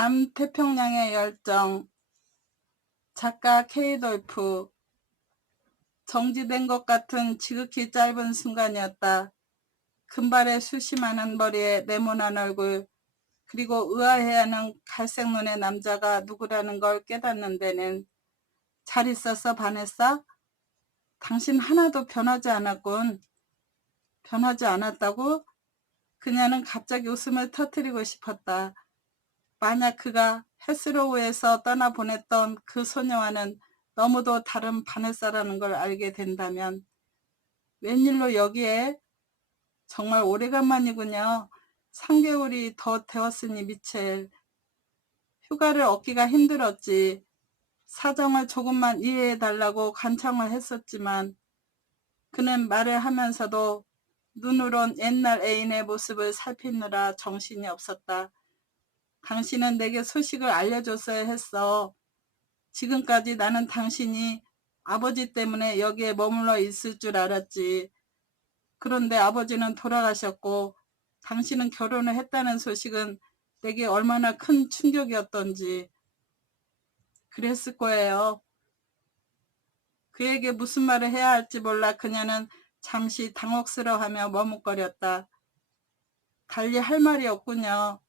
남태평양의 열정. 작가 케이돌프. 정지된 것 같은 지극히 짧은 순간이었다. 금발의 숱이 많은 머리에 네모난 얼굴, 그리고 의아해하는 갈색 눈의 남자가 누구라는 걸 깨닫는 데는 잘 있었어, 바네사? 당신 하나도 변하지 않았군. 변하지 않았다고? 그녀는 갑자기 웃음을 터뜨리고 싶었다. 만약 그가 헤스로우에서 떠나보냈던 그 소녀와는 너무도 다른 바네사라는 걸 알게 된다면. 웬일로 여기에? 정말 오래간만이군요. 3개월이 더 되었으니 미첼. 휴가를 얻기가 힘들었지. 사정을 조금만 이해해달라고 간청을 했었지만 그는 말을 하면서도 눈으론 옛날 애인의 모습을 살피느라 정신이 없었다. 당신은 내게 소식을 알려줬어야 했어. 지금까지 나는 당신이 아버지 때문에 여기에 머물러 있을 줄 알았지. 그런데 아버지는 돌아가셨고 당신은 결혼을 했다는 소식은 내게 얼마나 큰 충격이었던지. 그랬을 거예요. 그에게 무슨 말을 해야 할지 몰라 그녀는 잠시 당혹스러워하며 머뭇거렸다. 달리 할 말이 없군요.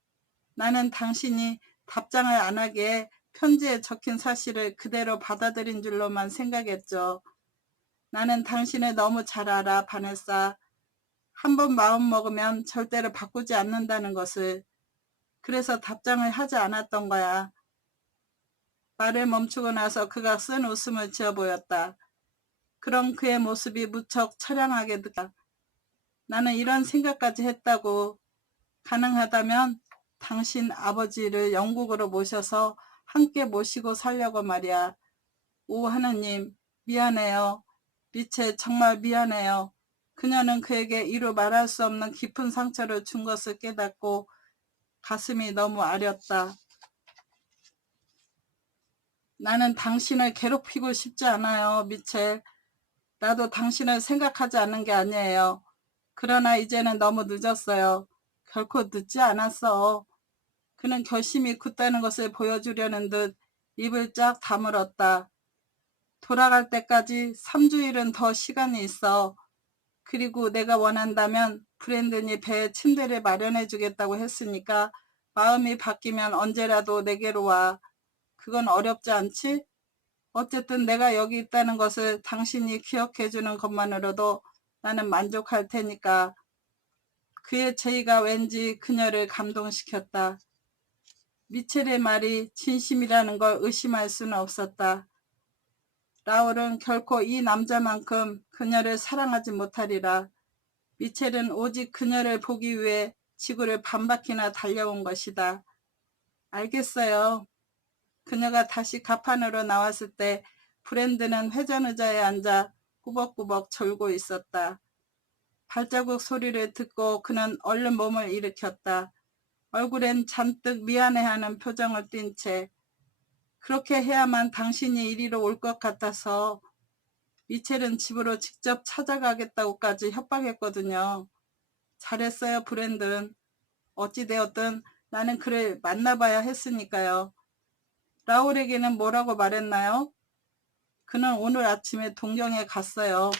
나는 당신이 답장을 안 하게 편지에 적힌 사실을 그대로 받아들인 줄로만 생각했죠. 나는 당신을 너무 잘 알아, 바네사. 한번 마음먹으면 절대로 바꾸지 않는다는 것을. 그래서 답장을 하지 않았던 거야. 말을 멈추고 나서 그가 쓴 웃음을 지어 보였다. 그런 그의 모습이 무척 처량하게 느껴. 나는 이런 생각까지 했다고. 가능하다면 당신 아버지를 영국으로 모셔서 함께 모시고 살려고 말이야. 오 하느님, 미안해요. 미체 정말 미안해요. 그녀는 그에게 이루 말할 수 없는 깊은 상처를 준 것을 깨닫고 가슴이 너무 아렸다. 나는 당신을 괴롭히고 싶지 않아요, 미첼. 나도 당신을 생각하지 않는 게 아니에요. 그러나 이제는 너무 늦었어요. 결코 늦지 않았어. 그는 결심이 굳다는 것을 보여주려는 듯 입을 쫙 다물었다. 돌아갈 때까지 3주일은 더 시간이 있어. 그리고 내가 원한다면 브랜든이 배에 침대를 마련해 주겠다고 했으니까 마음이 바뀌면 언제라도 내게로 와. 그건 어렵지 않지? 어쨌든 내가 여기 있다는 것을 당신이 기억해 주는 것만으로도 나는 만족할 테니까. 그의 제의가 왠지 그녀를 감동시켰다. 미첼의 말이 진심이라는 걸 의심할 수는 없었다. 라울은 결코 이 남자만큼 그녀를 사랑하지 못하리라. 미첼은 오직 그녀를 보기 위해 지구를 반바퀴나 달려온 것이다. 알겠어요. 그녀가 다시 갑판으로 나왔을 때 브랜드는 회전의자에 앉아 꾸벅꾸벅 졸고 있었다. 발자국 소리를 듣고 그는 얼른 몸을 일으켰다. 얼굴엔 잔뜩 미안해하는 표정을 띈 채 그렇게 해야만 당신이 이리로 올 것 같아서. 미첼은 집으로 직접 찾아가겠다고까지 협박했거든요. 잘했어요, 브랜든. 어찌되었든 나는 그를 만나봐야 했으니까요. 라울에게는 뭐라고 말했나요? 그는 오늘 아침에 동경에 갔어요.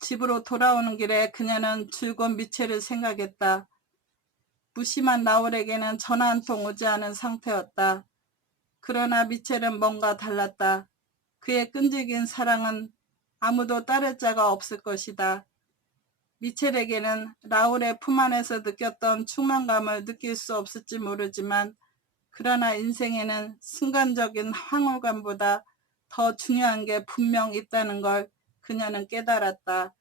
집으로 돌아오는 길에 그녀는 줄곧 미첼을 생각했다. 무심한 라울에게는 전화 한 통 오지 않은 상태였다. 그러나 미첼은 뭔가 달랐다. 그의 끈질긴 사랑은 아무도 따를 자가 없을 것이다. 미첼에게는 라울의 품 안에서 느꼈던 충만감을 느낄 수 없을지 모르지만 그러나 인생에는 순간적인 황홀감보다 더 중요한 게 분명 있다는 걸 그녀는 깨달았다.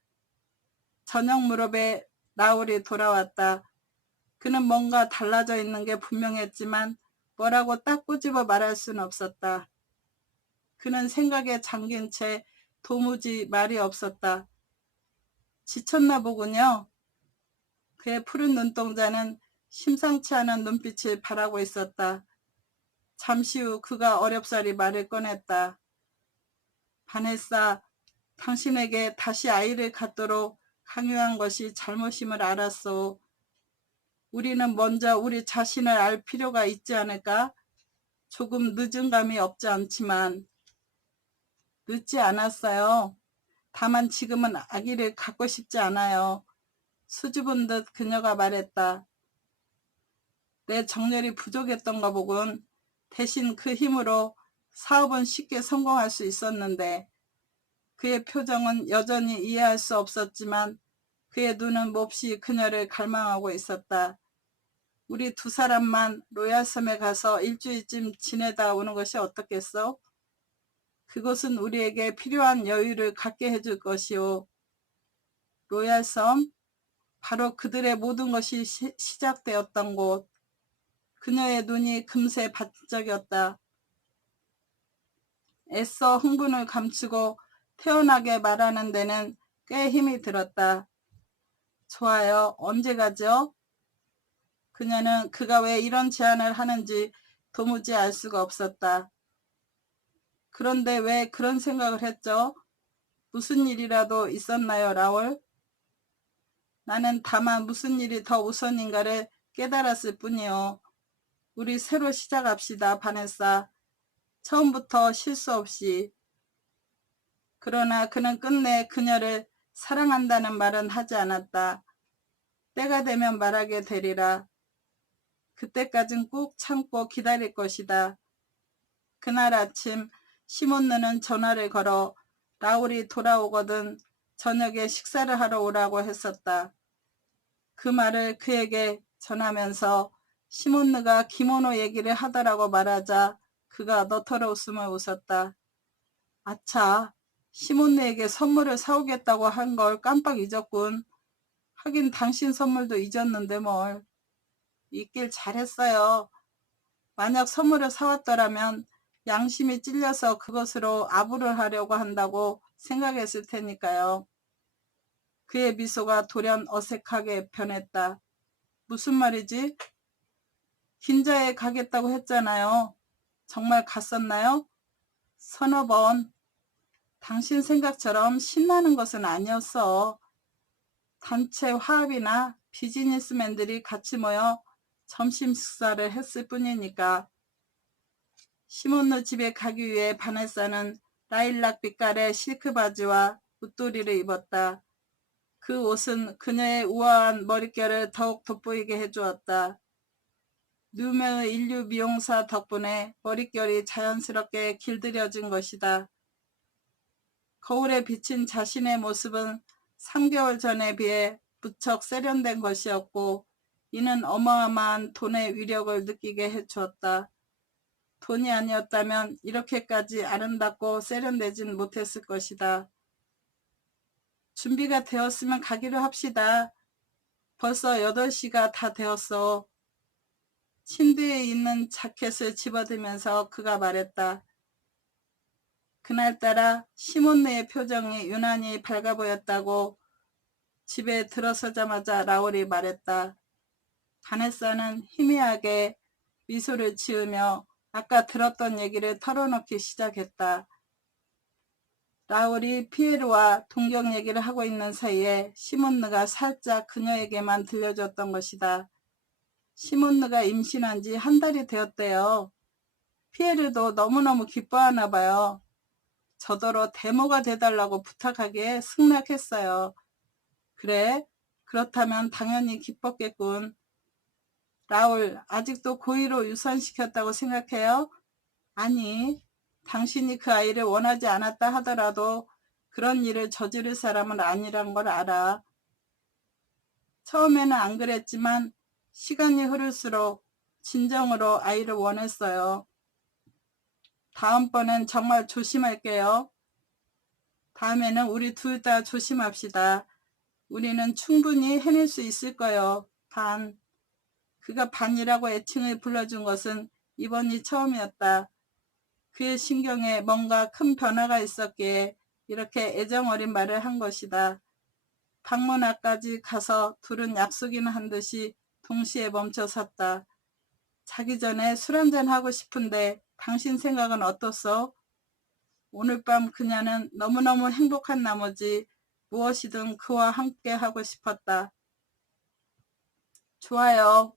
저녁 무렵에 라울이 돌아왔다. 그는 뭔가 달라져 있는 게 분명했지만 뭐라고 딱 꼬집어 말할 수는 없었다. 그는 생각에 잠긴 채 도무지 말이 없었다. 지쳤나 보군요. 그의 푸른 눈동자는 심상치 않은 눈빛을 바라고 있었다. 잠시 후 그가 어렵사리 말을 꺼냈다. 바네사, 당신에게 다시 아이를 갖도록 강요한 것이 잘못임을 알았소. 우리는 먼저 우리 자신을 알 필요가 있지 않을까? 조금 늦은 감이 없지 않지만 늦지 않았어요. 다만 지금은 아기를 갖고 싶지 않아요. 수줍은 듯 그녀가 말했다. 내 정열이 부족했던가 보군. 대신 그 힘으로 사업은 쉽게 성공할 수 있었는데 그의 표정은 여전히 이해할 수 없었지만 그의 눈은 몹시 그녀를 갈망하고 있었다. 우리 두 사람만 로얄섬에 가서 일주일쯤 지내다 오는 것이 어떻겠어? 그것은 우리에게 필요한 여유를 갖게 해줄 것이오. 로얄섬? 바로 그들의 모든 것이 시작되었던 곳. 그녀의 눈이 금세 반짝였다. 애써 흥분을 감추고 태연하게 말하는 데는 꽤 힘이 들었다. 좋아요. 언제 가죠? 그녀는 그가 왜 이런 제안을 하는지 도무지 알 수가 없었다. 그런데 왜 그런 생각을 했죠? 무슨 일이라도 있었나요, 라울? 나는 다만 무슨 일이 더 우선인가를 깨달았을 뿐이요. 우리 새로 시작합시다, 바네사. 처음부터 실수 없이. 그러나 그는 끝내 그녀를 사랑한다는 말은 하지 않았다. 때가 되면 말하게 되리라. 그때까진 꾹 참고 기다릴 것이다. 그날 아침 시몬느는 전화를 걸어 라울이 돌아오거든 저녁에 식사를 하러 오라고 했었다. 그 말을 그에게 전하면서 시몬느가 기모노 얘기를 하더라고 말하자 그가 너털어 웃음을 웃었다. 아차, 시몬느에게 선물을 사오겠다고 한 걸 깜빡 잊었군. 하긴 당신 선물도 잊었는데 뭘. 잊길 잘했어요. 만약 선물을 사왔더라면 양심이 찔려서 그것으로 아부를 하려고 한다고 생각했을 테니까요. 그의 미소가 돌연 어색하게 변했다. 무슨 말이지? 긴자에 가겠다고 했잖아요. 정말 갔었나요? 서너 번. 당신 생각처럼 신나는 것은 아니었어. 단체 화합이나 비즈니스맨들이 같이 모여 점심 식사를 했을 뿐이니까. 시몬느 집에 가기 위해 바네사는 라일락 빛깔의 실크 바지와 웃도리를 입었다. 그 옷은 그녀의 우아한 머릿결을 더욱 돋보이게 해주었다. 누메의 인류 미용사 덕분에 머릿결이 자연스럽게 길들여진 것이다. 거울에 비친 자신의 모습은 3개월 전에 비해 무척 세련된 것이었고 이는 어마어마한 돈의 위력을 느끼게 해주었다. 돈이 아니었다면 이렇게까지 아름답고 세련되진 못했을 것이다. 준비가 되었으면 가기로 합시다. 벌써 8시가 다 되었어. 침대에 있는 자켓을 집어들면서 그가 말했다. 그날따라 시몬네의 표정이 유난히 밝아 보였다고 집에 들어서자마자 라울이 말했다. 바네사는 희미하게 미소를 지으며 아까 들었던 얘기를 털어놓기 시작했다. 라울이 피에르와 동경 얘기를 하고 있는 사이에 시몬느가 살짝 그녀에게만 들려줬던 것이다. 시몬느가 임신한 지 한 달이 되었대요. 피에르도 너무너무 기뻐하나 봐요. 저더러 데모가 돼달라고 부탁하기에 승낙했어요. 그래? 그렇다면 당연히 기뻤겠군. 라울, 아직도 고의로 유산시켰다고 생각해요? 아니, 당신이 그 아이를 원하지 않았다 하더라도 그런 일을 저지를 사람은 아니란 걸 알아. 처음에는 안 그랬지만 시간이 흐를수록 진정으로 아이를 원했어요. 다음번엔 정말 조심할게요. 다음에는 우리 둘 다 조심합시다. 우리는 충분히 해낼 수 있을 거요. 반. 그가 반이라고 애칭을 불러준 것은 이번이 처음이었다. 그의 신경에 뭔가 큰 변화가 있었기에 이렇게 애정어린 말을 한 것이다. 방문 앞까지 가서 둘은 약속이나 한 듯이 동시에 멈춰 섰다. 자기 전에 술 한잔 하고 싶은데 당신 생각은 어떻소? 오늘 밤 그녀는 너무너무 행복한 나머지 무엇이든 그와 함께 하고 싶었다. 좋아요.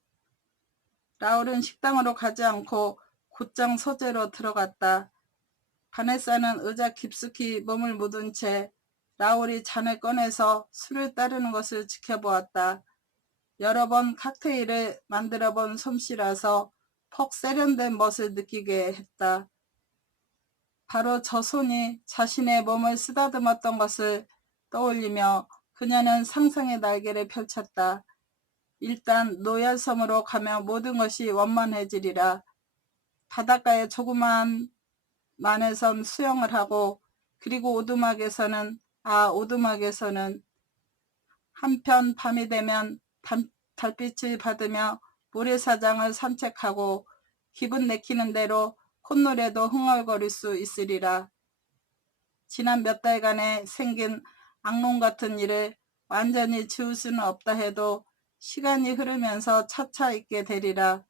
라울은 식당으로 가지 않고 곧장 서재로 들어갔다. 바네사는 의자 깊숙이 몸을 묻은 채 라울이 잔을 꺼내서 술을 따르는 것을 지켜보았다. 여러 번 칵테일을 만들어 본 솜씨라서 퍽 세련된 멋을 느끼게 했다. 바로 저 손이 자신의 몸을 쓰다듬었던 것을 떠올리며 그녀는 상상의 날개를 펼쳤다. 일단 노얄섬으로 가면 모든 것이 원만해지리라. 바닷가에 조그만 만에선 수영을 하고 그리고 오두막에서는 한편 밤이 되면 달빛을 받으며 모래사장을 산책하고 기분 내키는 대로 콧노래도 흥얼거릴 수 있으리라. 지난 몇 달간에 생긴 악몽 같은 일을 완전히 지울 수는 없다 해도 시간이 흐르면서 차차 잊게 되리라.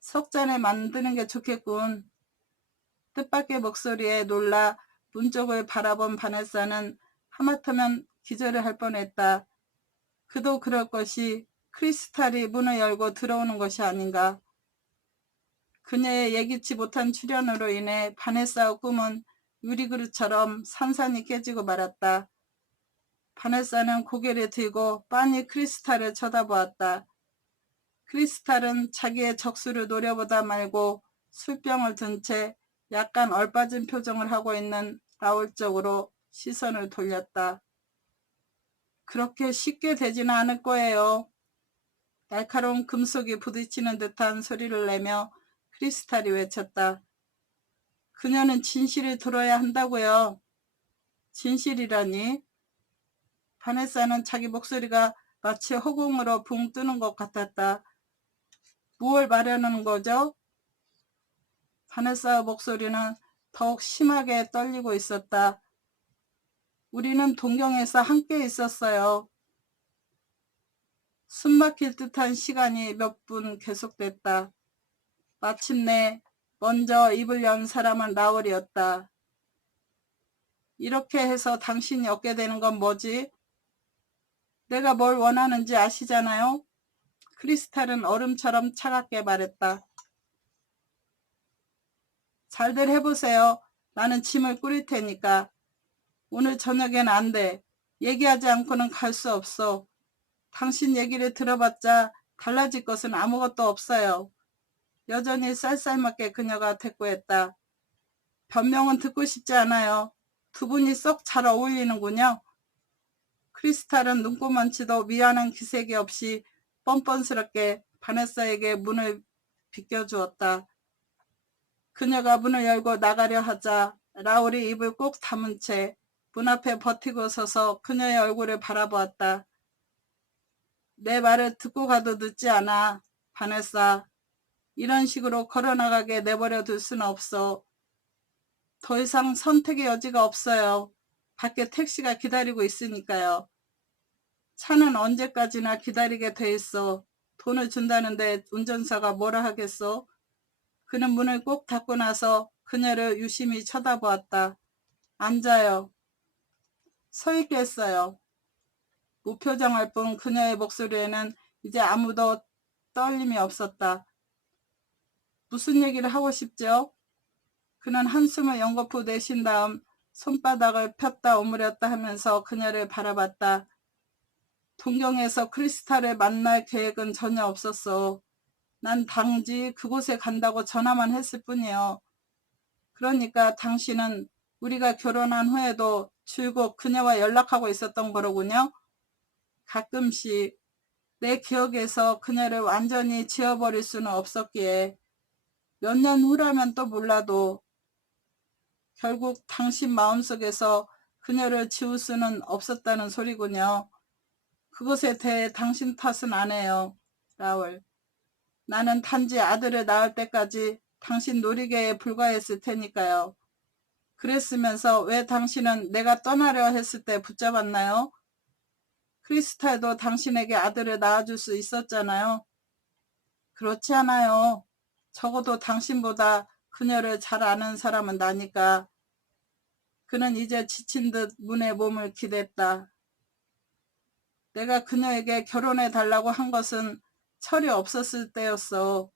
석잔을 만드는 게 좋겠군. 뜻밖의 목소리에 놀라 문 쪽을 바라본 바네사는 하마터면 기절을 할 뻔했다. 그도 그럴 것이 크리스탈이 문을 열고 들어오는 것이 아닌가. 그녀의 예기치 못한 출현으로 인해 바네사의 꿈은 유리그릇처럼 산산이 깨지고 말았다. 바네사는 고개를 들고 빤히 크리스탈을 쳐다보았다. 크리스탈은 자기의 적수를 노려보다 말고 술병을 든 채 약간 얼빠진 표정을 하고 있는 라울 쪽으로 시선을 돌렸다. 그렇게 쉽게 되지는 않을 거예요. 날카로운 금속이 부딪히는 듯한 소리를 내며 크리스탈이 외쳤다. 그녀는 진실을 들어야 한다고요. 진실이라니? 바네사는 자기 목소리가 마치 허공으로 붕 뜨는 것 같았다. 무엇을 말하는 거죠? 바네사의 목소리는 더욱 심하게 떨리고 있었다. 우리는 동경에서 함께 있었어요. 숨막힐 듯한 시간이 몇 분 계속됐다. 마침내 먼저 입을 연 사람은 라울이었다. 이렇게 해서 당신이 얻게 되는 건 뭐지? 내가 뭘 원하는지 아시잖아요? 크리스탈은 얼음처럼 차갑게 말했다. 잘들 해보세요. 나는 짐을 꾸릴 테니까. 오늘 저녁엔 안 돼. 얘기하지 않고는 갈 수 없어. 당신 얘기를 들어봤자 달라질 것은 아무것도 없어요. 여전히 쌀쌀맞게 그녀가 대꾸했다. 변명은 듣고 싶지 않아요. 두 분이 썩 잘 어울리는군요. 크리스탈은 눈꼽만치도 미안한 기색이 없이 뻔뻔스럽게 바네사에게 문을 비껴주었다. 그녀가 문을 열고 나가려 하자 라울이 입을 꼭 다문 채 문 앞에 버티고 서서 그녀의 얼굴을 바라보았다. 내 말을 듣고 가도 늦지 않아, 바네사. 이런 식으로 걸어나가게 내버려 둘 수는 없어. 더 이상 선택의 여지가 없어요. 밖에 택시가 기다리고 있으니까요. 차는 언제까지나 기다리게 돼 있어. 돈을 준다는데 운전사가 뭐라 하겠어? 그는 문을 꼭 닫고 나서 그녀를 유심히 쳐다보았다. 앉아요. 서 있겠어요. 무표정할 뿐 그녀의 목소리에는 이제 아무도 떨림이 없었다. 무슨 얘기를 하고 싶죠? 그는 한숨을 연거푸 내쉰 다음 손바닥을 폈다 오므렸다 하면서 그녀를 바라봤다. 동경에서 크리스탈을 만날 계획은 전혀 없었어. 난 단지 그곳에 간다고 전화만 했을 뿐이요. 그러니까 당신은 우리가 결혼한 후에도 줄곧 그녀와 연락하고 있었던 거로군요. 가끔씩 내 기억에서 그녀를 완전히 지워버릴 수는 없었기에 몇 년 후라면 또 몰라도 결국 당신 마음속에서 그녀를 지울 수는 없었다는 소리군요. 그것에 대해 당신 탓은 안 해요, 라울. 나는 단지 아들을 낳을 때까지 당신 놀이개에 불과했을 테니까요. 그랬으면서 왜 당신은 내가 떠나려 했을 때 붙잡았나요? 크리스탈도 당신에게 아들을 낳아줄 수 있었잖아요. 그렇지 않아요. 적어도 당신보다 그녀를 잘 아는 사람은 나니까. 그는 이제 지친 듯 문에 몸을 기댔다. 내가 그녀에게 결혼해 달라고 한 것은 철이 없었을 때였어.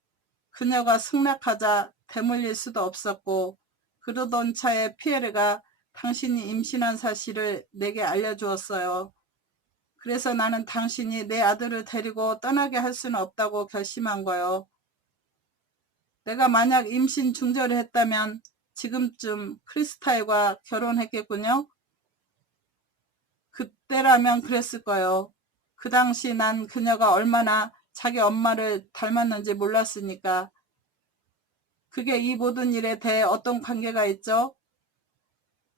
그녀가 승낙하자 되물릴 수도 없었고, 그러던 차에 피에르가 당신이 임신한 사실을 내게 알려주었어요. 그래서 나는 당신이 내 아들을 데리고 떠나게 할 수는 없다고 결심한 거요. 내가 만약 임신 중절을 했다면 지금쯤 크리스탈과 결혼했겠군요. 그때라면 그랬을 거요. 그 당시 난 그녀가 얼마나 자기 엄마를 닮았는지 몰랐으니까. 그게 이 모든 일에 대해 어떤 관계가 있죠?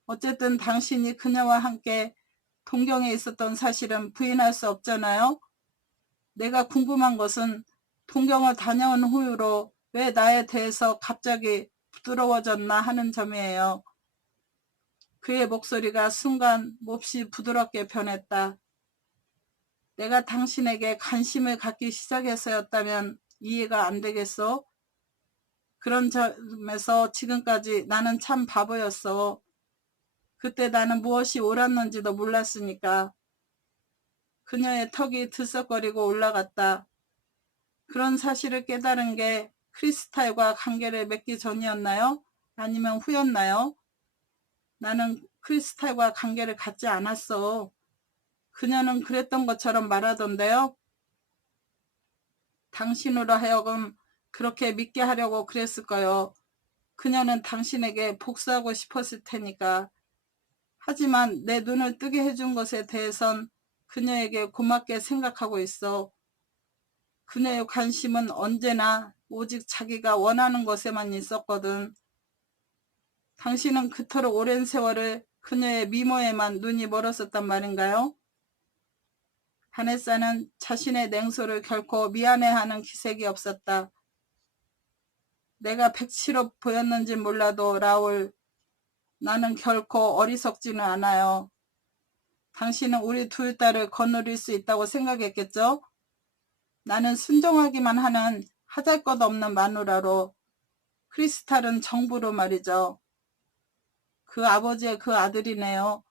어쨌든 당신이 그녀와 함께 동경에 있었던 사실은 부인할 수 없잖아요. 내가 궁금한 것은 동경을 다녀온 후로 왜 나에 대해서 갑자기 부드러워졌나 하는 점이에요. 그의 목소리가 순간 몹시 부드럽게 변했다. 내가 당신에게 관심을 갖기 시작해서였다면 이해가 안 되겠소? 그런 점에서 지금까지 나는 참 바보였어. 그때 나는 무엇이 옳았는지도 몰랐으니까. 그녀의 턱이 들썩거리고 올라갔다. 그런 사실을 깨달은 게 크리스탈과 관계를 맺기 전이었나요? 아니면 후였나요? 나는 크리스탈과 관계를 갖지 않았어. 그녀는 그랬던 것처럼 말하던데요. 당신으로 하여금 그렇게 믿게 하려고 그랬을 거요. 그녀는 당신에게 복수하고 싶었을 테니까. 하지만 내 눈을 뜨게 해준 것에 대해선 그녀에게 고맙게 생각하고 있어. 그녀의 관심은 언제나 오직 자기가 원하는 것에만 있었거든. 당신은 그토록 오랜 세월을 그녀의 미모에만 눈이 멀었었단 말인가요? 바네사는 자신의 냉소를 결코 미안해하는 기색이 없었다. 내가 백치로 보였는지 몰라도 라울, 나는 결코 어리석지는 않아요. 당신은 우리 둘 딸을 거느릴 수 있다고 생각했겠죠? 나는 순종하기만 하는 하잘것없는 마누라로, 크리스탈은 정부로 말이죠. 그 아버지의 그 아들이네요.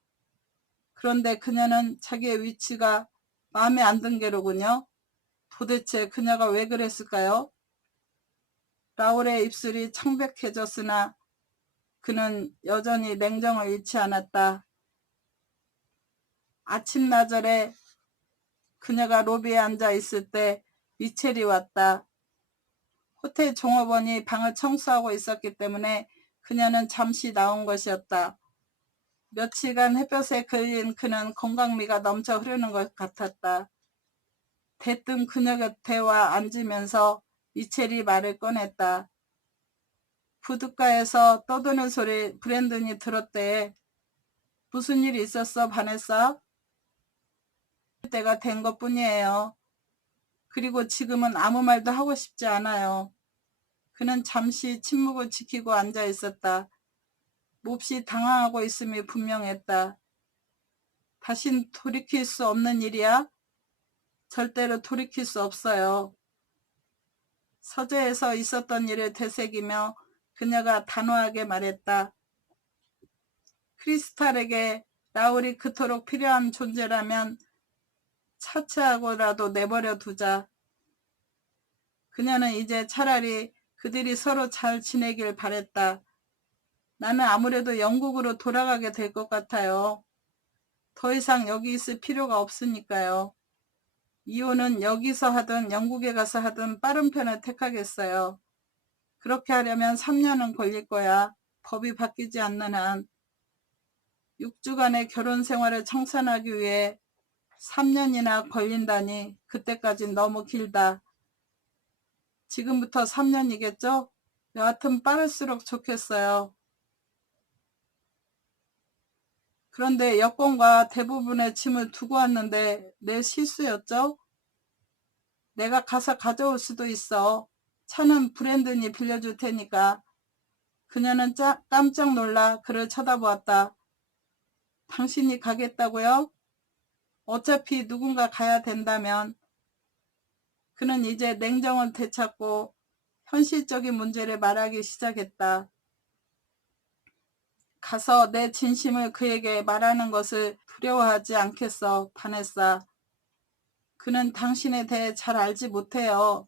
그런데 그녀는 자기의 위치가 마음에 안 든 게로군요. 도대체 그녀가 왜 그랬을까요? 라울의 입술이 청백해졌으나 그는 여전히 냉정을 잃지 않았다. 아침나절에 그녀가 로비에 앉아 있을 때 미첼이 왔다. 호텔 종업원이 방을 청소하고 있었기 때문에 그녀는 잠시 나온 것이었다. 며칠간 햇볕에 걸린 그는 건강미가 넘쳐 흐르는 것 같았다. 대뜸 그녀 곁에 와 앉으면서 미첼이 말을 꺼냈다. 부둣가에서 떠드는 소리 브랜든이 들었대. 무슨 일이 있었어, 바네사? 때가 된 것뿐이에요. 그리고 지금은 아무 말도 하고 싶지 않아요. 그는 잠시 침묵을 지키고 앉아 있었다. 몹시 당황하고 있음이 분명했다. 다신 돌이킬 수 없는 일이야? 절대로 돌이킬 수 없어요. 서재에서 있었던 일을 되새기며 그녀가 단호하게 말했다. 크리스탈에게 라울이 그토록 필요한 존재라면 차치하고라도 내버려 두자. 그녀는 이제 차라리 그들이 서로 잘 지내길 바랬다. 나는 아무래도 영국으로 돌아가게 될 것 같아요. 더 이상 여기 있을 필요가 없으니까요. 이혼은 여기서 하든 영국에 가서 하든 빠른 편을 택하겠어요. 그렇게 하려면 3년은 걸릴 거야. 법이 바뀌지 않는 한. 6주간의 결혼 생활을 청산하기 위해 3년이나 걸린다니 그때까진 너무 길다. 지금부터 3년이겠죠? 여하튼 빠를수록 좋겠어요. 그런데 여권과 대부분의 짐을 두고 왔는데 내 실수였죠? 내가 가서 가져올 수도 있어. 차는 브랜든이 빌려줄 테니까. 그녀는 깜짝 놀라 그를 쳐다보았다. 당신이 가겠다고요? 어차피 누군가 가야 된다면. 그는 이제 냉정을 되찾고 현실적인 문제를 말하기 시작했다. 가서 내 진심을 그에게 말하는 것을 두려워하지 않겠어, 바네사. 그는 당신에 대해 잘 알지 못해요.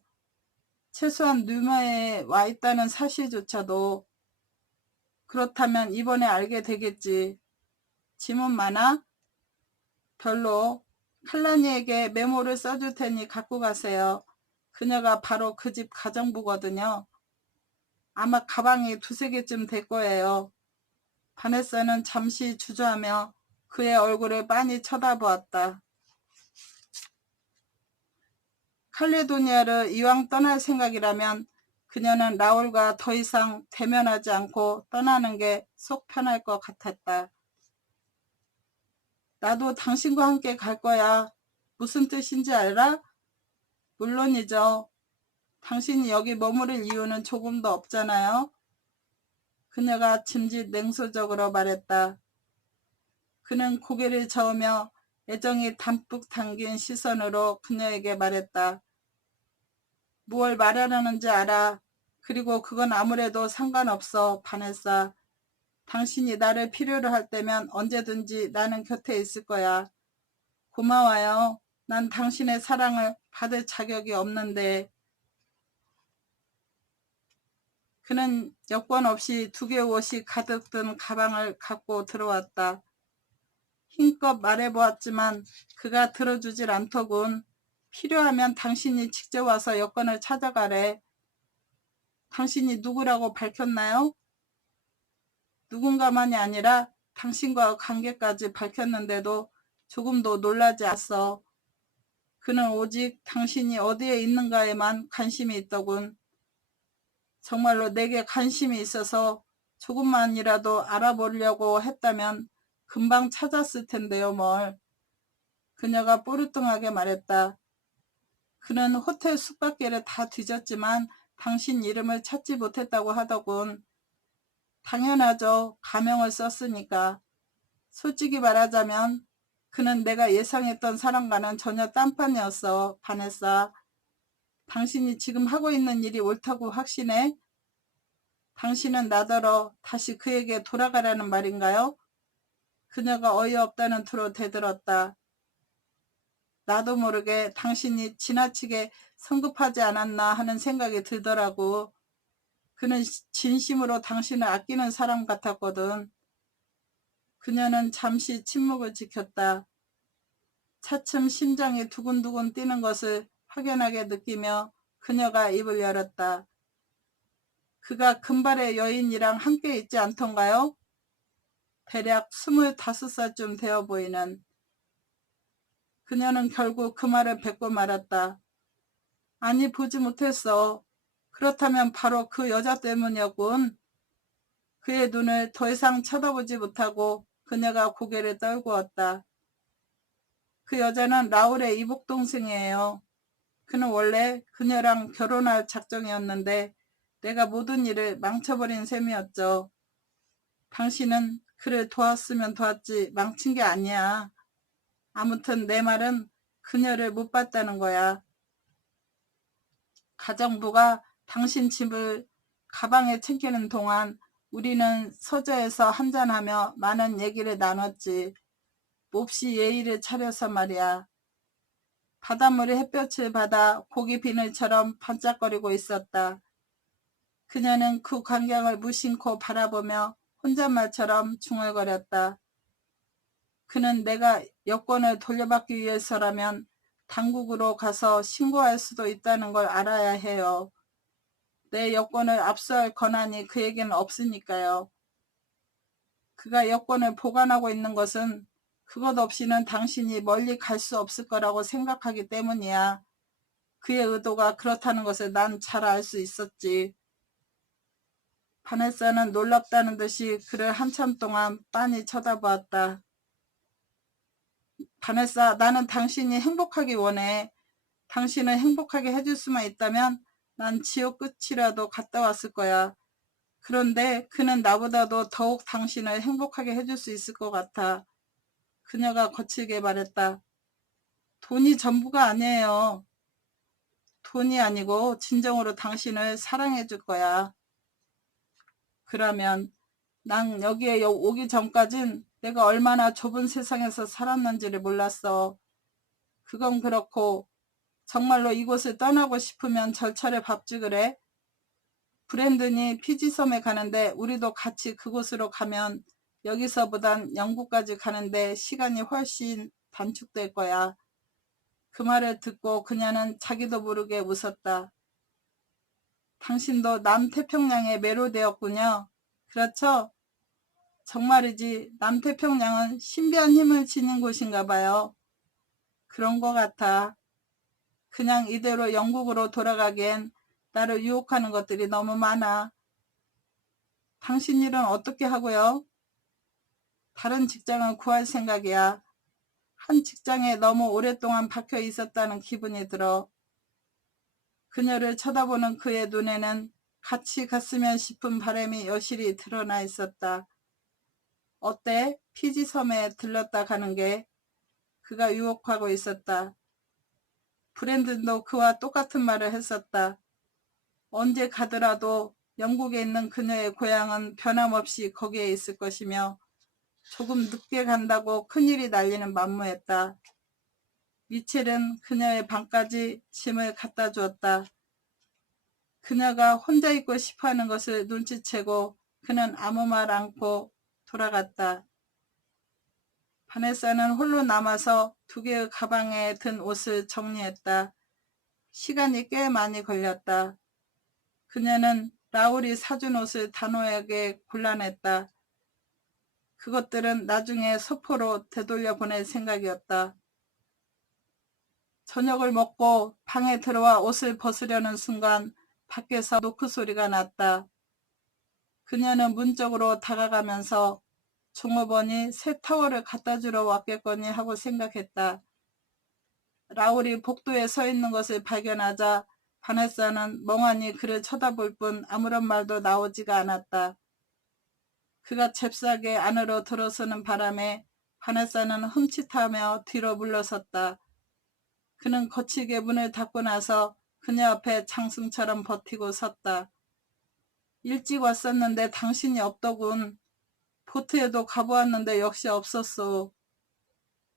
최소한 누마에 와 있다는 사실조차도. 그렇다면 이번에 알게 되겠지. 짐은 많아? 별로. 칼라니에게 메모를 써줄 테니 갖고 가세요. 그녀가 바로 그 집 가정부거든요. 아마 가방이 2~3개쯤 될 거예요. 바네사는 잠시 주저하며 그의 얼굴을 빤히 쳐다보았다. 칼레도니아를 이왕 떠날 생각이라면 그녀는 라울과 더 이상 대면하지 않고 떠나는 게 속 편할 것 같았다. 나도 당신과 함께 갈 거야. 무슨 뜻인지 알아? 물론이죠. 당신이 여기 머무를 이유는 조금도 없잖아요. 그녀가 짐짓 냉소적으로 말했다. 그는 고개를 저으며 애정이 담뿍 담긴 시선으로 그녀에게 말했다. 무얼 말하려는지 알아. 그리고 그건 아무래도 상관없어, 바네사. 당신이 나를 필요로 할 때면 언제든지 나는 곁에 있을 거야. 고마워요. 난 당신의 사랑을 받을 자격이 없는데. 그는 여권 없이 2개 옷이 가득 든 가방을 갖고 들어왔다. 힘껏 말해보았지만 그가 들어주질 않더군. 필요하면 당신이 직접 와서 여권을 찾아가래. 당신이 누구라고 밝혔나요? 누군가만이 아니라 당신과 관계까지 밝혔는데도 조금도 놀라지 않았어. 그는 오직 당신이 어디에 있는가에만 관심이 있더군. 정말로 내게 관심이 있어서 조금만이라도 알아보려고 했다면 금방 찾았을 텐데요, 뭘. 그녀가 뽀르뚱하게 말했다. 그는 호텔 숙박계를 다 뒤졌지만 당신 이름을 찾지 못했다고 하더군. 당연하죠. 가명을 썼으니까. 솔직히 말하자면 그는 내가 예상했던 사람과는 전혀 딴판이었어, 바네사. 당신이 지금 하고 있는 일이 옳다고 확신해? 당신은 나더러 다시 그에게 돌아가라는 말인가요? 그녀가 어이없다는 투로 대들었다. 나도 모르게 당신이 지나치게 성급하지 않았나 하는 생각이 들더라고. 그는 진심으로 당신을 아끼는 사람 같았거든. 그녀는 잠시 침묵을 지켰다. 차츰 심장이 두근두근 뛰는 것을 확연하게 느끼며 그녀가 입을 열었다. 그가 금발의 여인이랑 함께 있지 않던가요? 대략 25살쯤 되어 보이는. 그녀는 결국 그 말을 뱉고 말았다. 아니, 보지 못했어. 그렇다면 바로 그 여자 때문이었군. 그의 눈을 더 이상 쳐다보지 못하고 그녀가 고개를 떨구었다. 그 여자는 라울의 이복동생이에요. 그는 원래 그녀랑 결혼할 작정이었는데 내가 모든 일을 망쳐버린 셈이었죠. 당신은 그를 도왔으면 도왔지 망친 게 아니야. 아무튼 내 말은 그녀를 못 봤다는 거야. 가정부가 당신 집을 가방에 챙기는 동안 우리는 서재에서 한잔하며 많은 얘기를 나눴지. 몹시 예의를 차려서 말이야. 바닷물이 햇볕을 받아 고기 비늘처럼 반짝거리고 있었다. 그녀는 그 광경을 무심코 바라보며 혼잣말처럼 중얼거렸다. 그는 내가 여권을 돌려받기 위해서라면 당국으로 가서 신고할 수도 있다는 걸 알아야 해요. 내 여권을 압수할 권한이 그에게는 없으니까요. 그가 여권을 보관하고 있는 것은 그것 없이는 당신이 멀리 갈 수 없을 거라고 생각하기 때문이야. 그의 의도가 그렇다는 것을 난 잘 알 수 있었지. 바네사는 놀랍다는 듯이 그를 한참 동안 빤히 쳐다보았다. 바네사, 나는 당신이 행복하기 원해. 당신을 행복하게 해줄 수만 있다면 난 지옥 끝이라도 갔다 왔을 거야. 그런데 그는 나보다도 더욱 당신을 행복하게 해줄 수 있을 것 같아. 그녀가 거칠게 말했다. 돈이 전부가 아니에요. 돈이 아니고 진정으로 당신을 사랑해 줄 거야. 그러면 난 여기에 오기 전까진 내가 얼마나 좁은 세상에서 살았는지를 몰랐어. 그건 그렇고 정말로 이곳을 떠나고 싶으면 절차를 밟지 그래. 브랜든이 피지섬에 가는데 우리도 같이 그곳으로 가면 여기서보단 영국까지 가는데 시간이 훨씬 단축될 거야. 그 말을 듣고 그녀는 자기도 모르게 웃었다. 당신도 남태평양에 매료되었군요. 그렇죠? 정말이지. 남태평양은 신비한 힘을 지닌 곳인가 봐요. 그런 것 같아. 그냥 이대로 영국으로 돌아가기엔 나를 유혹하는 것들이 너무 많아. 당신 일은 어떻게 하고요? 다른 직장을 구할 생각이야. 한 직장에 너무 오랫동안 박혀 있었다는 기분이 들어. 그녀를 쳐다보는 그의 눈에는 같이 갔으면 싶은 바람이 여실히 드러나 있었다. 어때? 피지섬에 들렀다 가는 게? 그가 유혹하고 있었다. 브랜든도 그와 똑같은 말을 했었다. 언제 가더라도 영국에 있는 그녀의 고향은 변함없이 거기에 있을 것이며 조금 늦게 간다고 큰일이 날리는 만무했다. 미첼은 그녀의 방까지 짐을 갖다 주었다. 그녀가 혼자 있고 싶어하는 것을 눈치채고 그는 아무 말 않고 돌아갔다. 바네사는 홀로 남아서 두 개의 가방에 든 옷을 정리했다. 시간이 꽤 많이 걸렸다. 그녀는 라울이 사준 옷을 단호하게 골라냈다. 그것들은 나중에 소포로 되돌려 보낼 생각이었다. 저녁을 먹고 방에 들어와 옷을 벗으려는 순간 밖에서 노크 소리가 났다. 그녀는 문 쪽으로 다가가면서 종업원이 새 타월을 갖다 주러 왔겠거니 하고 생각했다. 라울이 복도에 서 있는 것을 발견하자 바네사는 멍하니 그를 쳐다볼 뿐 아무런 말도 나오지가 않았다. 그가 잽싸게 안으로 들어서는 바람에 바네사는 흠칫하며 뒤로 물러섰다. 그는 거칠게 문을 닫고 나서 그녀 앞에 장승처럼 버티고 섰다. 일찍 왔었는데 당신이 없더군. 보트에도 가보았는데 역시 없었소.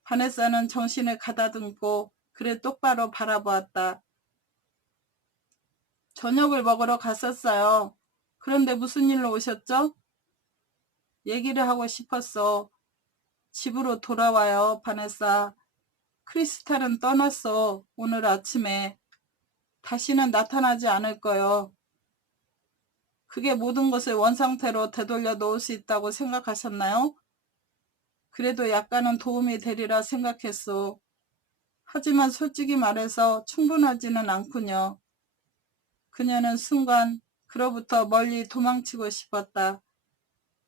바네사는 정신을 가다듬고 그를 똑바로 바라보았다. 저녁을 먹으러 갔었어요. 그런데 무슨 일로 오셨죠? 얘기를 하고 싶었어. 집으로 돌아와요, 바네사. 크리스탈은 떠났어. 오늘 아침에. 다시는 나타나지 않을 거요. 그게 모든 것을 원상태로 되돌려 놓을 수 있다고 생각하셨나요? 그래도 약간은 도움이 되리라 생각했소. 하지만 솔직히 말해서 충분하지는 않군요. 그녀는 순간 그로부터 멀리 도망치고 싶었다.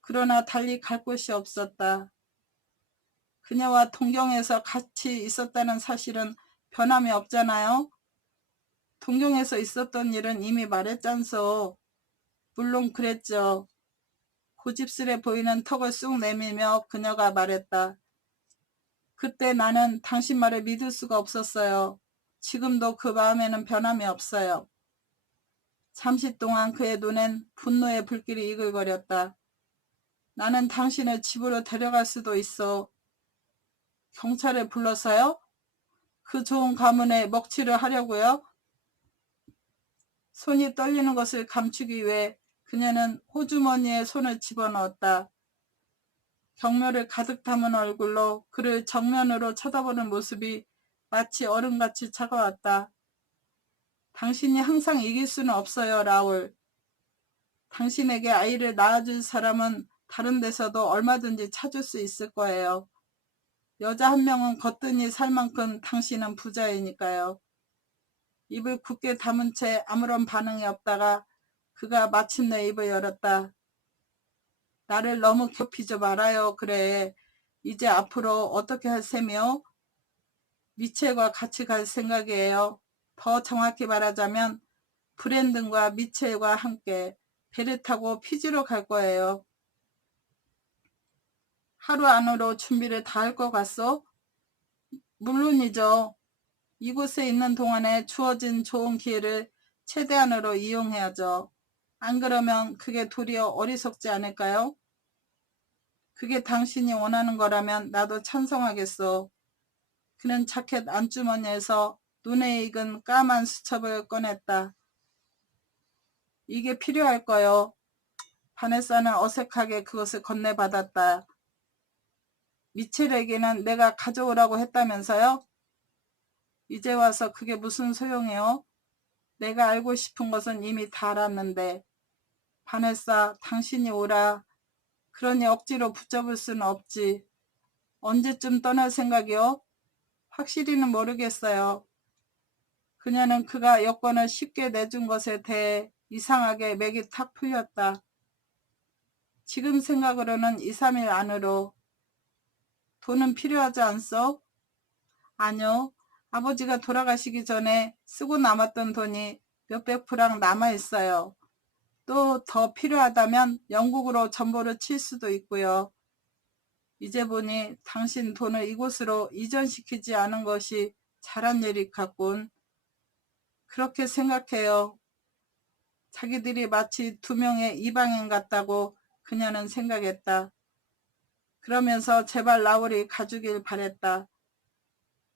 그러나 달리 갈 곳이 없었다. 그녀와 동경에서 같이 있었다는 사실은 변함이 없잖아요. 동경에서 있었던 일은 이미 말했잖소. 물론 그랬죠. 고집스레 보이는 턱을 쑥 내밀며 그녀가 말했다. 그때 나는 당신 말을 믿을 수가 없었어요. 지금도 그 마음에는 변함이 없어요. 잠시 동안 그의 눈엔 분노의 불길이 이글거렸다. 나는 당신을 집으로 데려갈 수도 있어. 경찰을 불러서요? 그 좋은 가문에 먹칠을 하려고요? 손이 떨리는 것을 감추기 위해 그녀는 호주머니에 손을 집어넣었다. 경멸을 가득 담은 얼굴로 그를 정면으로 쳐다보는 모습이 마치 얼음같이 차가웠다. 당신이 항상 이길 수는 없어요, 라울. 당신에게 아이를 낳아줄 사람은 다른 데서도 얼마든지 찾을 수 있을 거예요. 여자 한 명은 거뜬히 살 만큼 당신은 부자이니까요. 입을 굳게 다문 채 아무런 반응이 없다가 그가 마침내 입을 열었다. 나를 너무 괴롭히지 말아요. 그래. 이제 앞으로 어떻게 할 셈이요? 미첼과 같이 갈 생각이에요. 더 정확히 말하자면 브랜든과 미첼과 함께 배를 타고 피지로 갈 거예요. 하루 안으로 준비를 다 할 것 같소? 물론이죠. 이곳에 있는 동안에 주어진 좋은 기회를 최대한으로 이용해야죠. 안 그러면 그게 도리어 어리석지 않을까요? 그게 당신이 원하는 거라면 나도 찬성하겠소. 그는 자켓 안주머니에서 눈에 익은 까만 수첩을 꺼냈다. 이게 필요할 거요. 바네사는 어색하게 그것을 건네받았다. 미첼에게는 내가 가져오라고 했다면서요? 이제 와서 그게 무슨 소용이요? 내가 알고 싶은 것은 이미 다 알았는데. 바네사, 당신이 오라. 그러니 억지로 붙잡을 수는 없지. 언제쯤 떠날 생각이요? 확실히는 모르겠어요. 그녀는 그가 여권을 쉽게 내준 것에 대해 이상하게 맥이 탁 풀렸다. 지금 생각으로는 2, 3일 안으로. 돈은 필요하지 않소? 아니요. 아버지가 돌아가시기 전에 쓰고 남았던 돈이 몇백 프랑 남아있어요. 또 더 필요하다면 영국으로 전보를 칠 수도 있고요. 이제 보니 당신 돈을 이곳으로 이전시키지 않은 것이 잘한 일이 같군. 그렇게 생각해요. 자기들이 마치 2명의 이방인 같다고 그녀는 생각했다. 그러면서 제발 라울이 가주길 바랬다.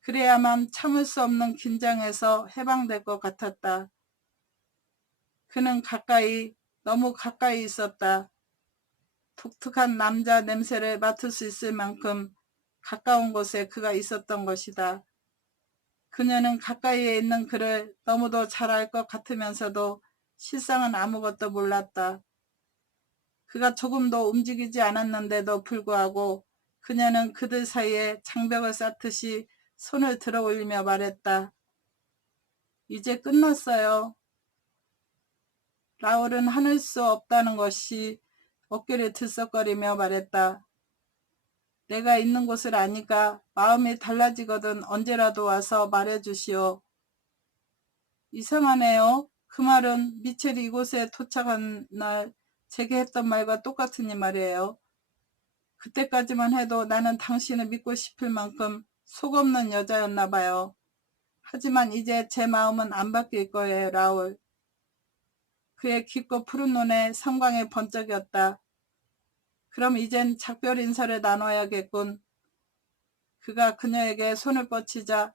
그래야만 참을 수 없는 긴장에서 해방될 것 같았다. 그는 가까이, 너무 가까이 있었다. 독특한 남자 냄새를 맡을 수 있을 만큼 가까운 곳에 그가 있었던 것이다. 그녀는 가까이에 있는 그를 너무도 잘 알 것 같으면서도 실상은 아무것도 몰랐다. 그가 조금도 움직이지 않았는데도 불구하고 그녀는 그들 사이에 장벽을 쌓듯이 손을 들어 올리며 말했다. 이제 끝났어요. 라울은 하늘 수 없다는 것이 어깨를 들썩거리며 말했다. 내가 있는 곳을 아니까 마음이 달라지거든 언제라도 와서 말해주시오. 이상하네요. 그 말은 미첼이 이곳에 도착한 날 제게 했던 말과 똑같으니 말이에요. 그때까지만 해도 나는 당신을 믿고 싶을 만큼 속없는 여자였나 봐요. 하지만 이제 제 마음은 안 바뀔 거예요, 라울. 그의 깊고 푸른 눈에 성광의 번쩍이었다. 그럼 이젠 작별 인사를 나눠야겠군. 그가 그녀에게 손을 뻗치자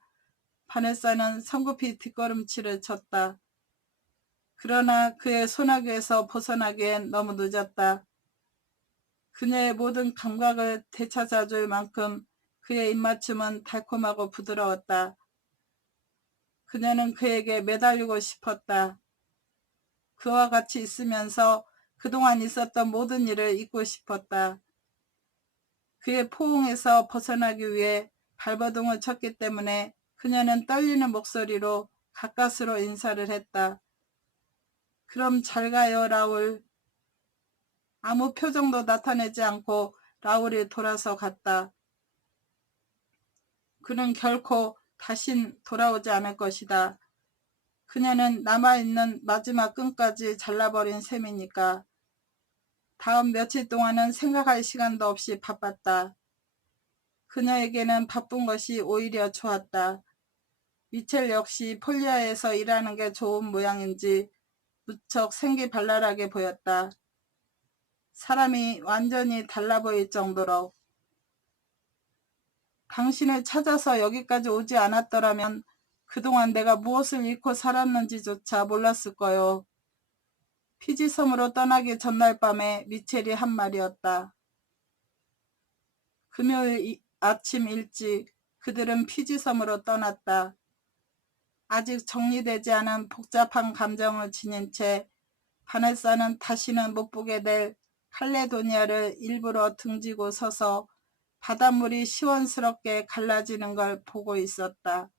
바네사는 성급히 뒷걸음치를 쳤다. 그러나 그의 손아귀에서 벗어나기엔 너무 늦었다. 그녀의 모든 감각을 되찾아줄 만큼 그의 입맞춤은 달콤하고 부드러웠다. 그녀는 그에게 매달리고 싶었다. 그와 같이 있으면서 그동안 있었던 모든 일을 잊고 싶었다. 그의 포옹에서 벗어나기 위해 발버둥을 쳤기 때문에 그녀는 떨리는 목소리로 가까스로 인사를 했다. 그럼 잘 가요, 라울. 아무 표정도 나타내지 않고 라울이 돌아서 갔다. 그는 결코 다신 돌아오지 않을 것이다. 그녀는 남아있는 마지막 끈까지 잘라버린 셈이니까. 다음 며칠 동안은 생각할 시간도 없이 바빴다. 그녀에게는 바쁜 것이 오히려 좋았다. 미첼 역시 폴리아에서 일하는 게 좋은 모양인지 무척 생기발랄하게 보였다. 사람이 완전히 달라 보일 정도로. 당신을 찾아서 여기까지 오지 않았더라면 그동안 내가 무엇을 잃고 살았는지조차 몰랐을 거요. 피지섬으로 떠나기 전날 밤에 미첼이 한 말이었다. 금요일 아침 일찍 그들은 피지섬으로 떠났다. 아직 정리되지 않은 복잡한 감정을 지닌 채 바네사는 다시는 못 보게 될 칼레도니아를 일부러 등지고 서서 바닷물이 시원스럽게 갈라지는 걸 보고 있었다.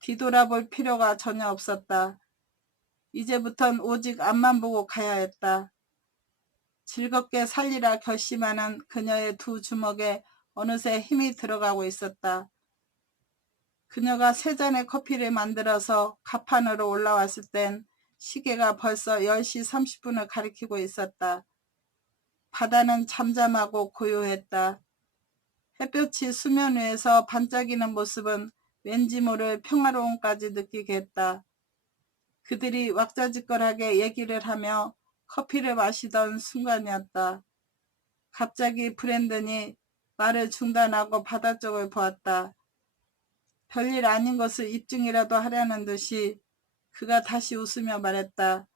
뒤돌아볼 필요가 전혀 없었다. 이제부턴 오직 앞만 보고 가야 했다. 즐겁게 살리라 결심하는 그녀의 두 주먹에 어느새 힘이 들어가고 있었다. 그녀가 세 잔의 커피를 만들어서 갑판으로 올라왔을 땐 시계가 벌써 10시 30분을 가리키고 있었다. 바다는 잠잠하고 고요했다. 햇볕이 수면 위에서 반짝이는 모습은 왠지 모를 평화로움까지 느끼게 했다. 그들이 왁자지껄하게 얘기를 하며 커피를 마시던 순간이었다. 갑자기 브랜든이 말을 중단하고 바다 쪽을 보았다. 별일 아닌 것을 입증이라도 하려는 듯이 그가 다시 웃으며 말했다.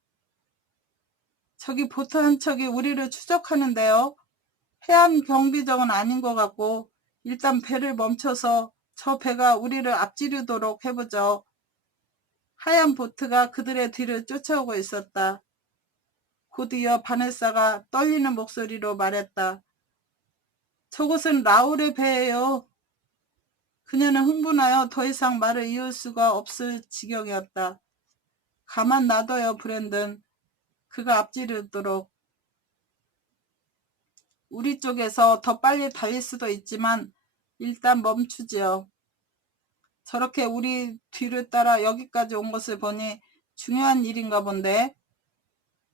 저기 보트 한 척이 우리를 추적하는데요. 해안 경비정은 아닌 것 같고 일단 배를 멈춰서 저 배가 우리를 앞지르도록 해보죠. 하얀 보트가 그들의 뒤를 쫓아오고 있었다. 곧이어 바네사가 떨리는 목소리로 말했다. 저곳은 라울의 배예요. 그녀는 흥분하여 더 이상 말을 이을 수가 없을 지경이었다. 가만 놔둬요, 브랜든. 그가 앞지르도록. 우리 쪽에서 더 빨리 달릴 수도 있지만 일단 멈추지요. 저렇게 우리 뒤를 따라 여기까지 온 것을 보니 중요한 일인가 본데.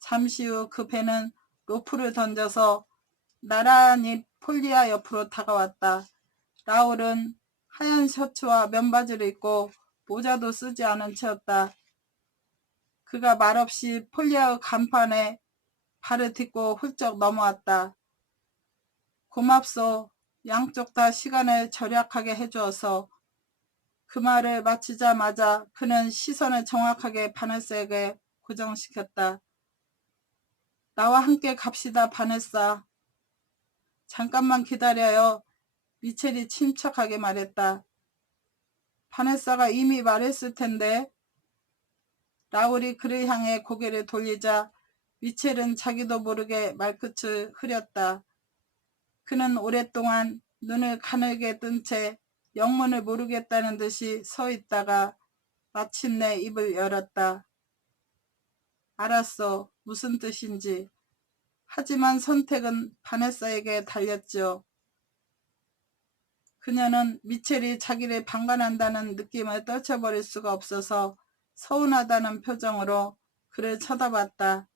잠시 후 그 배는 로프를 던져서 나란히 폴리아 옆으로 다가왔다. 라울은 하얀 셔츠와 면바지를 입고 모자도 쓰지 않은 채였다. 그가 말없이 폴리아의 간판에 발을 딛고 훌쩍 넘어왔다. 고맙소. 양쪽 다 시간을 절약하게 해주어서. 그 말을 마치자마자 그는 시선을 정확하게 바네사에게 고정시켰다. 나와 함께 갑시다, 바네사. 잠깐만 기다려요. 미첼이 침착하게 말했다. 바네사가 이미 말했을 텐데. 라울이 그를 향해 고개를 돌리자 미첼은 자기도 모르게 말끝을 흐렸다. 그는 오랫동안 눈을 가늘게 뜬 채 영문을 모르겠다는 듯이 서 있다가 마침내 입을 열었다. 알았어. 무슨 뜻인지. 하지만 선택은 바네사에게 달렸죠. 그녀는 미첼이 자기를 방관한다는 느낌을 떨쳐버릴 수가 없어서 서운하다는 표정으로 그를 쳐다봤다.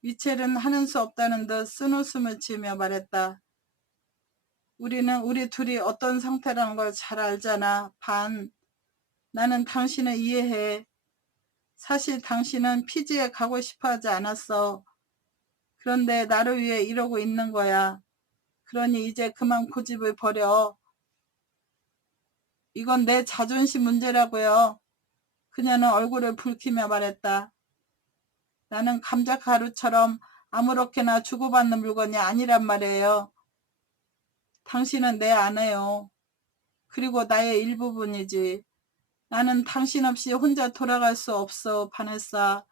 미첼은 하는 수 없다는 듯 쓴웃음을 지으며 말했다. 우리는 우리 둘이 어떤 상태라는 걸 잘 알잖아, 반. 나는 당신을 이해해. 사실 당신은 피지에 가고 싶어 하지 않았어. 그런데 나를 위해 이러고 있는 거야. 그러니 이제 그만 고집을 버려. 이건 내 자존심 문제라고요. 그녀는 얼굴을 붉히며 말했다. 나는 감자가루처럼 아무렇게나 주고받는 물건이 아니란 말이에요. 당신은 내 아내요. 그리고 나의 일부분이지. 나는 당신 없이 혼자 돌아갈 수 없어, 바네사.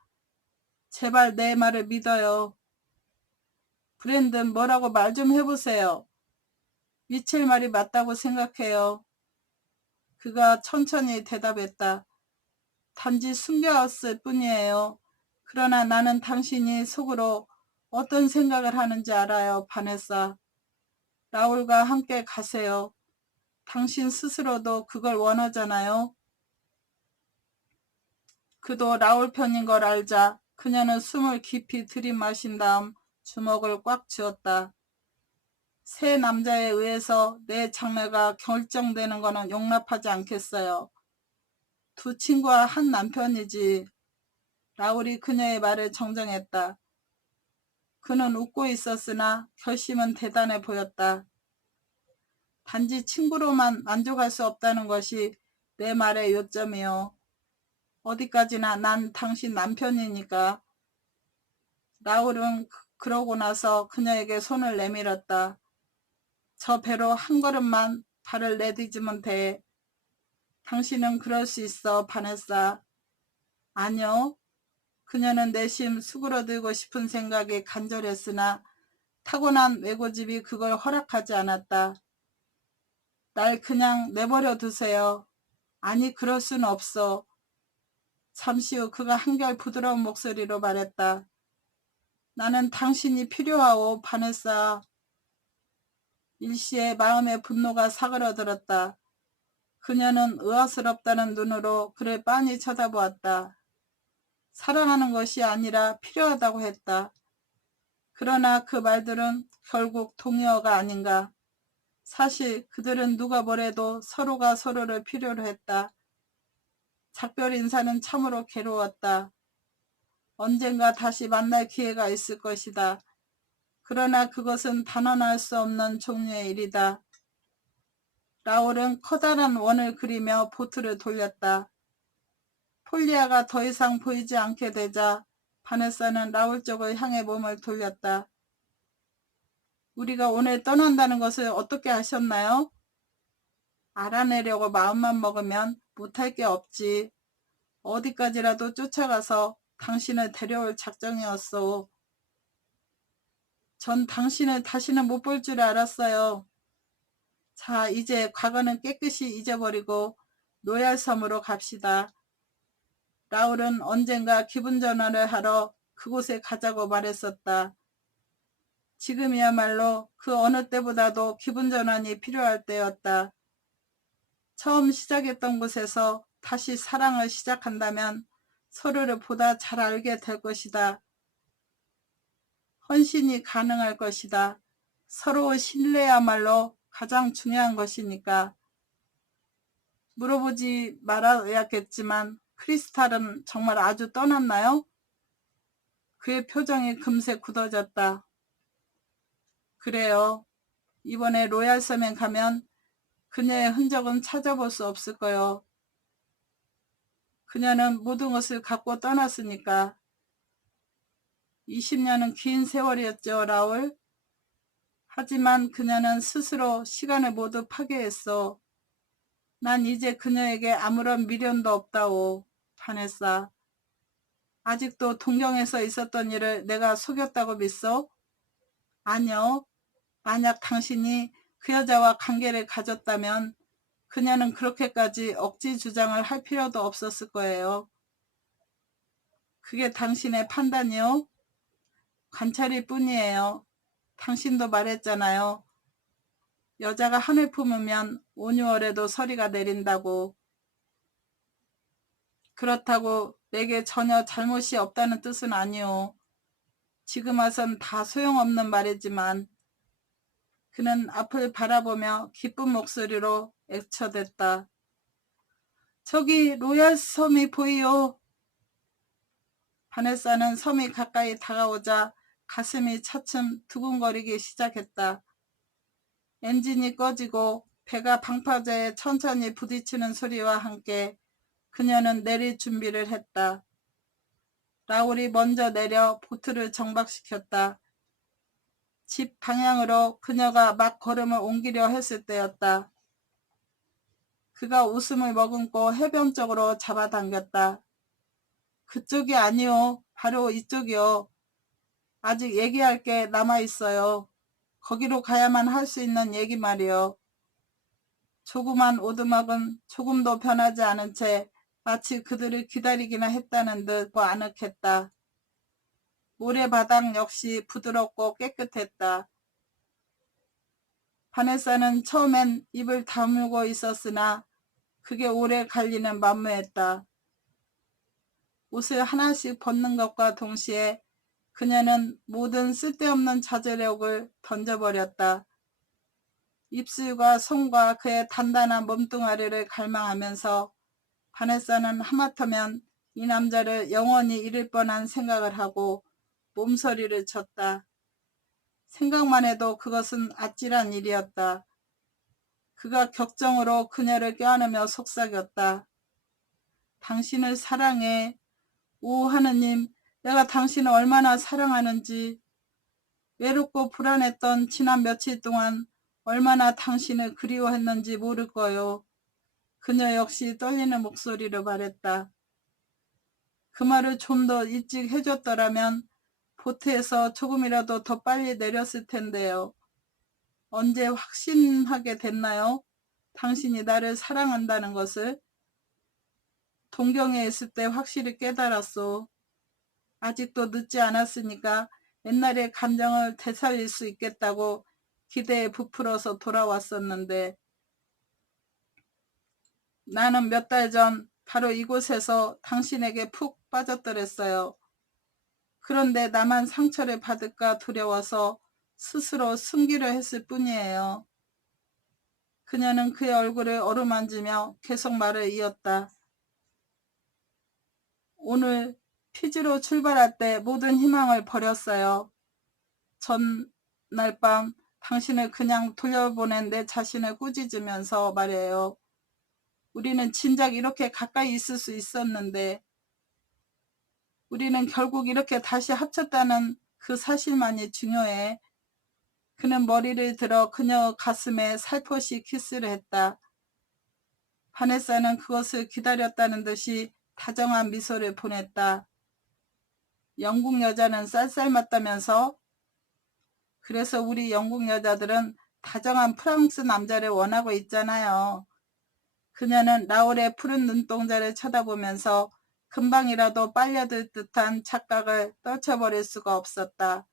제발 내 말을 믿어요. 브랜든 뭐라고 말 좀 해보세요. 미첼 말이 맞다고 생각해요. 그가 천천히 대답했다. 단지 숨겨왔을 뿐이에요. 그러나 나는 당신이 속으로 어떤 생각을 하는지 알아요, 바네사. 라울과 함께 가세요. 당신 스스로도 그걸 원하잖아요. 그도 라울 편인 걸 알자 그녀는 숨을 깊이 들이마신 다음 주먹을 꽉 쥐었다. 새 남자에 의해서 내 장래가 결정되는 거는 용납하지 않겠어요. 두 친구와 한 남편이지. 라울이 그녀의 말을 정정했다. 그는 웃고 있었으나 결심은 대단해 보였다. 단지 친구로만 만족할 수 없다는 것이 내 말의 요점이요. 어디까지나 난 당신 남편이니까. 라울은 그러고 나서 그녀에게 손을 내밀었다. 저 배로 한 걸음만 발을 내디지면 돼. 당신은 그럴 수 있어, 바네사. 아니요. 그녀는 내심 수그러들고 싶은 생각이 간절했으나 타고난 외고집이 그걸 허락하지 않았다. 날 그냥 내버려 두세요. 아니, 그럴 수는 없어. 잠시 후 그가 한결 부드러운 목소리로 말했다. 나는 당신이 필요하오, 바네사. 일시에 마음의 분노가 사그러들었다. 그녀는 의아스럽다는 눈으로 그를 빤히 쳐다보았다. 사랑하는 것이 아니라 필요하다고 했다. 그러나 그 말들은 결국 동요가 아닌가. 사실 그들은 누가 뭐래도 서로가 서로를 필요로 했다. 작별 인사는 참으로 괴로웠다. 언젠가 다시 만날 기회가 있을 것이다. 그러나 그것은 단언할 수 없는 종류의 일이다. 라울은 커다란 원을 그리며 보트를 돌렸다. 폴리아가 더 이상 보이지 않게 되자 바네사는 라울 쪽을 향해 몸을 돌렸다. 우리가 오늘 떠난다는 것을 어떻게 아셨나요? 알아내려고 마음만 먹으면 못할 게 없지. 어디까지라도 쫓아가서 당신을 데려올 작정이었소. 전 당신을 다시는 못 볼 줄 알았어요. 자, 이제 과거는 깨끗이 잊어버리고 로얄섬으로 갑시다. 라울은 언젠가 기분 전환을 하러 그곳에 가자고 말했었다. 지금이야말로 그 어느 때보다도 기분 전환이 필요할 때였다. 처음 시작했던 곳에서 다시 사랑을 시작한다면 서로를 보다 잘 알게 될 것이다. 헌신이 가능할 것이다. 서로 신뢰야말로 가장 중요한 것이니까. 물어보지 말아야겠지만 크리스탈은 정말 아주 떠났나요? 그의 표정이 금세 굳어졌다. 그래요. 이번에 로얄섬에 가면 그녀의 흔적은 찾아볼 수 없을 거요. 그녀는 모든 것을 갖고 떠났으니까. 20년은 긴 세월이었죠, 라울. 하지만 그녀는 스스로 시간을 모두 파괴했어. 난 이제 그녀에게 아무런 미련도 없다오, 바네사. 아직도 동경에서 있었던 일을 내가 속였다고 믿소? 아니요. 만약 당신이 그 여자와 관계를 가졌다면 그녀는 그렇게까지 억지 주장을 할 필요도 없었을 거예요. 그게 당신의 판단이요? 관찰일 뿐이에요. 당신도 말했잖아요. 여자가 한을 품으면 5, 6월에도 서리가 내린다고. 그렇다고 내게 전혀 잘못이 없다는 뜻은 아니오. 지금 와선 다 소용없는 말이지만 그는 앞을 바라보며 기쁜 목소리로 애처댔다. 저기 로얄 섬이 보이오. 바네사는 섬이 가까이 다가오자 가슴이 차츰 두근거리기 시작했다. 엔진이 꺼지고 배가 방파제에 천천히 부딪히는 소리와 함께 그녀는 내릴 준비를 했다. 라울이 먼저 내려 보트를 정박시켰다. 집 방향으로 그녀가 막 걸음을 옮기려 했을 때였다. 그가 웃음을 머금고 해변 쪽으로 잡아당겼다. 그쪽이 아니오. 바로 이쪽이요. 아직 얘기할 게 남아있어요. 거기로 가야만 할 수 있는 얘기 말이요. 조그만 오두막은 조금도 변하지 않은 채 마치 그들을 기다리기나 했다는 듯 아늑했다. 모래바닥 역시 부드럽고 깨끗했다. 바네사는 처음엔 입을 다물고 있었으나 그게 오래 갈리는 만무했다. 옷을 하나씩 벗는 것과 동시에 그녀는 모든 쓸데없는 자제력을 던져버렸다. 입술과 손과 그의 단단한 몸뚱아리를 갈망하면서 바네사는 하마터면 이 남자를 영원히 잃을 뻔한 생각을 하고 몸서리를 쳤다. 생각만 해도 그것은 아찔한 일이었다. 그가 격정으로 그녀를 껴안으며 속삭였다. 당신을 사랑해. 오 하느님, 내가 당신을 얼마나 사랑하는지. 외롭고 불안했던 지난 며칠 동안 얼마나 당신을 그리워했는지 모를 거요. 그녀 역시 떨리는 목소리로 말했다. 그 말을 좀 더 일찍 해줬더라면 보트에서 조금이라도 더 빨리 내렸을 텐데요. 언제 확신하게 됐나요? 당신이 나를 사랑한다는 것을. 동경에 있을 때 확실히 깨달았소. 아직도 늦지 않았으니까 옛날의 감정을 되살릴 수 있겠다고 기대에 부풀어서 돌아왔었는데 나는 몇 달 전 바로 이곳에서 당신에게 푹 빠졌더랬어요. 그런데 나만 상처를 받을까 두려워서 스스로 숨기려 했을 뿐이에요. 그녀는 그의 얼굴을 어루만지며 계속 말을 이었다. 오늘 피지로 출발할 때 모든 희망을 버렸어요. 전날 밤 당신을 그냥 돌려보낸 내 자신을 꾸짖으면서 말해요. 우리는 진작 이렇게 가까이 있을 수 있었는데 우리는 결국 이렇게 다시 합쳤다는 그 사실만이 중요해. 그는 머리를 들어 그녀 가슴에 살포시 키스를 했다. 바네사는 그것을 기다렸다는 듯이 다정한 미소를 보냈다. 영국 여자는 쌀쌀맞다면서? 그래서 우리 영국 여자들은 다정한 프랑스 남자를 원하고 있잖아요. 그녀는 라울의 푸른 눈동자를 쳐다보면서 금방이라도 빨려들 듯한 착각을 떨쳐버릴 수가 없었다.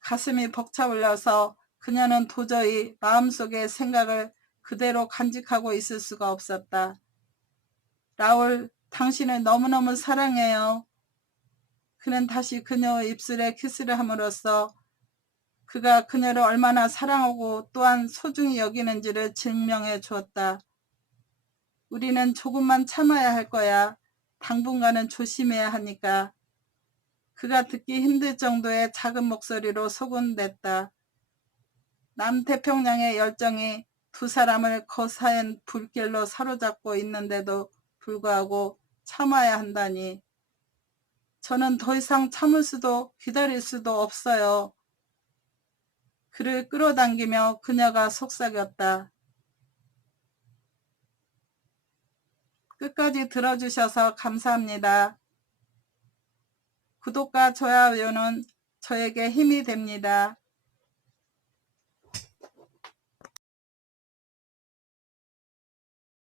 가슴이 벅차올려서 그녀는 도저히 마음속의 생각을 그대로 간직하고 있을 수가 없었다. 라울, 당신을 너무너무 사랑해요. 그는 다시 그녀의 입술에 키스를 함으로써 그가 그녀를 얼마나 사랑하고 또한 소중히 여기는지를 증명해 주었다. 우리는 조금만 참아야 할 거야. 당분간은 조심해야 하니까. 그가 듣기 힘들 정도의 작은 목소리로 소곤댔다. 남태평양의 열정이 두 사람을 거센 불길로 사로잡고 있는데도 불구하고 참아야 한다니. 저는 더 이상 참을 수도 기다릴 수도 없어요. 그를 끌어당기며 그녀가 속삭였다. 끝까지 들어주셔서 감사합니다. 구독과 좋아요는 저에게 힘이 됩니다.